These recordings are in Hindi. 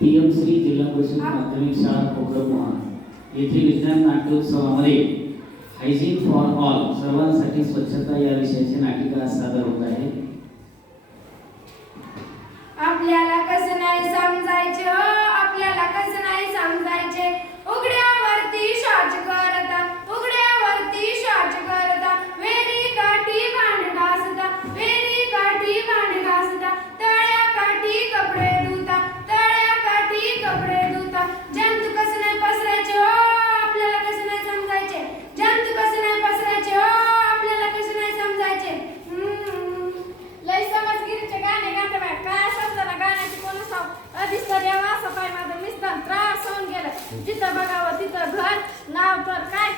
पीएम श्री जिल्हा परिषद प्राथमिक शाळा कोकणमोहन येथे विज्ञान नाट्योत्सवामध्ये हायजीन फॉर ऑल सर्वांसाठी स्वच्छता या विषयाचे नाटिका सादर होत आहे. जिथं बघावं तिथं घर नाव तर काय?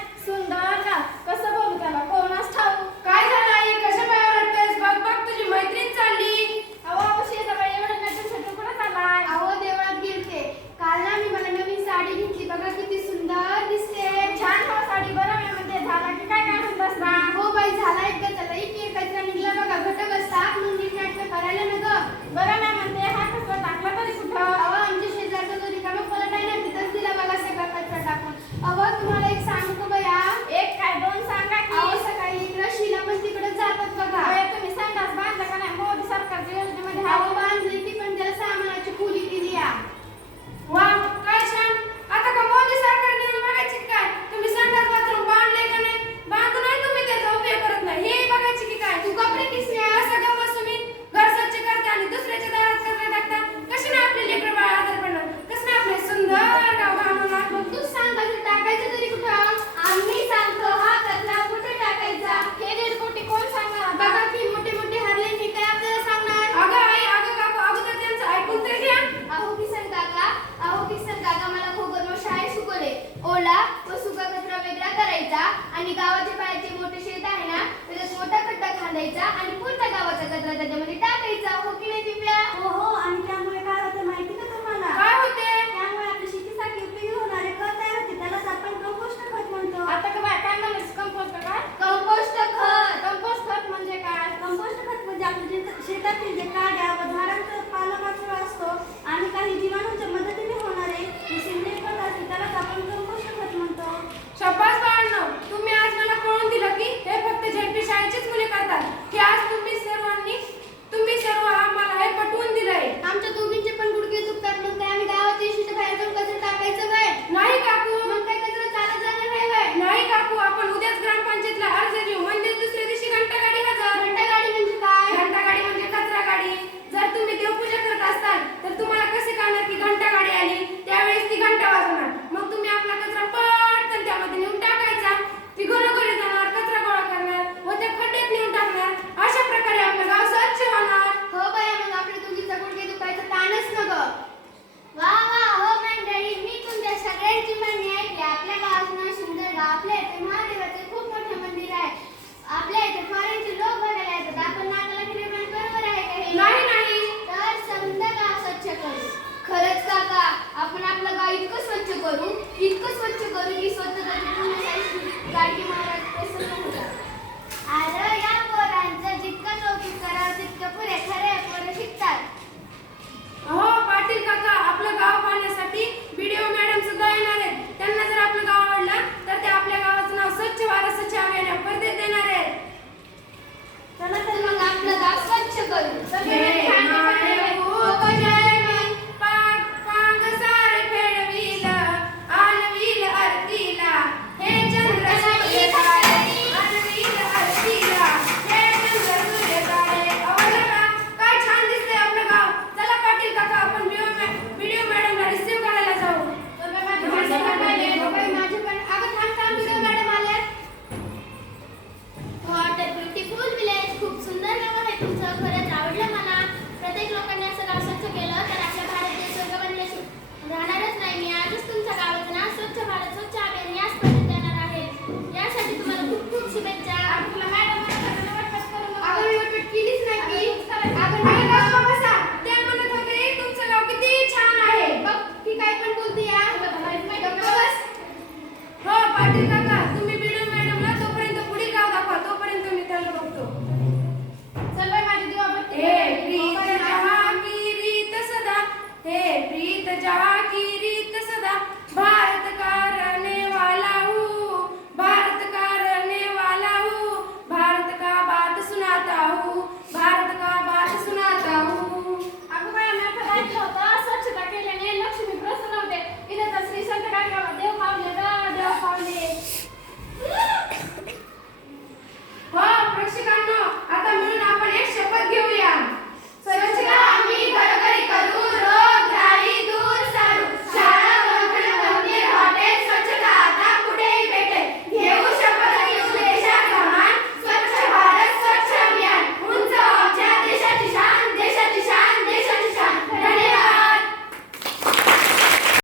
आणि गावाच्या पायाचे मोठे शेत आहे ना त्याच्यात मोठा कट्टा खांदायचा आणि पूर्ण गावाचा कचरा त्याच्यामध्ये इतकं स्वच्छ करून मी स्वतःला